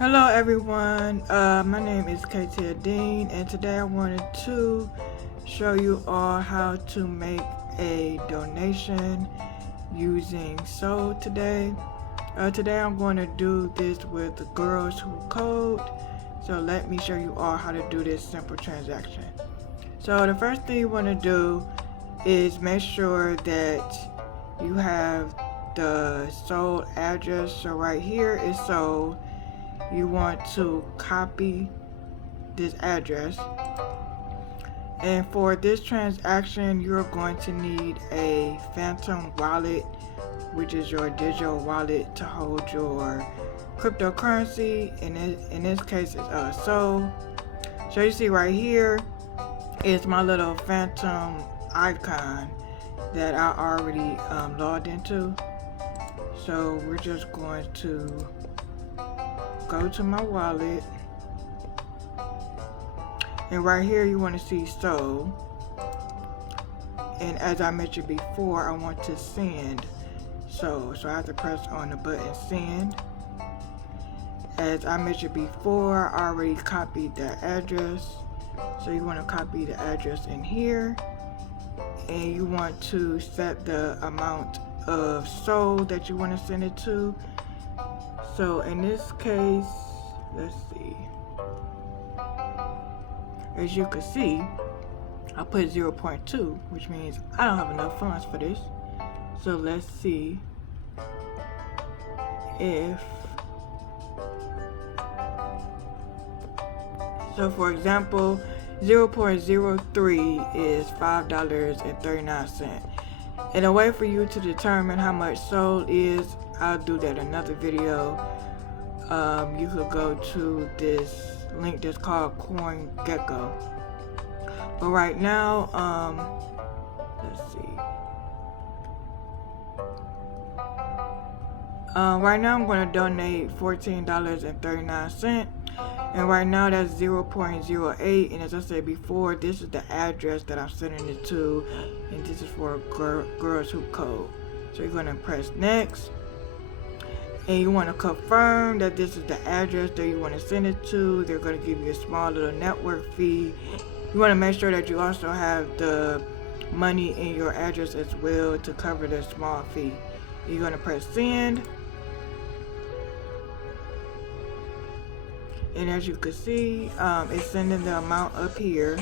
Hello everyone, my name is Katia Dean, and today I wanted to show you all how to make a donation using Sol today. Today I'm going to do this with the Girls Who Code, so let me show you all how to do this simple transaction. So the first thing you want to do is make sure that you have the Sol address. So right here is Sol. You want to copy this address, and for this transaction you're going to need a phantom wallet, which is your digital wallet to hold your cryptocurrency. In this case it's Sol. So you see right here is my little phantom icon that I already logged into. So we're just going to go to my wallet, and right here you want to see Sol, and as I mentioned before, I want to send Sol, so I have to press on the button send. As I mentioned before, I already copied the address, so you want to copy the address in here, and you want to set the amount of Sol that you want to send it to. So in this case, let's see, as you can see, I put 0.2, which means I don't have enough funds for this. So let's see if, so for example, 0.03 is $5.39. And a way for you to determine how much Sol is, I'll do that in another video. You could go to this link that's called CoinGecko. But right now, let's see. Right now I'm going to donate $14.39. And right now that's 0.08. And as I said before, this is the address that I'm sending it to. And this is for Girls Who Code. So you're going to press next. And you want to confirm that this is the address that you want to send it to. They're going to give you a small little network fee. You want to make sure that you also have the money in your address as well to cover the small fee. You're going to press send. And as you can see, it's sending the amount up here.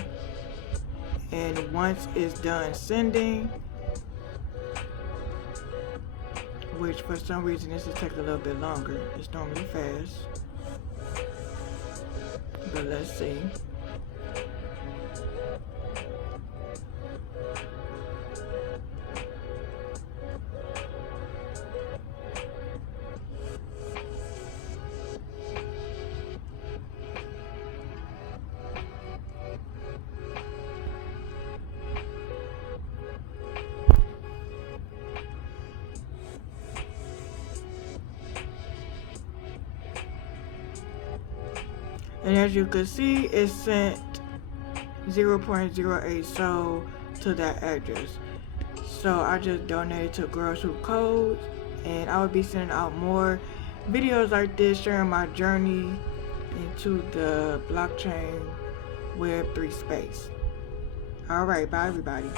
And once it's done sending, which for some reason this will take a little bit longer. It's normally fast, but let's see. And as you can see, it sent 0.08 Sol to that address. So I just donated to Girls Who Code, and I will be sending out more videos like this, sharing my journey into the blockchain Web3 space. Alright, bye everybody.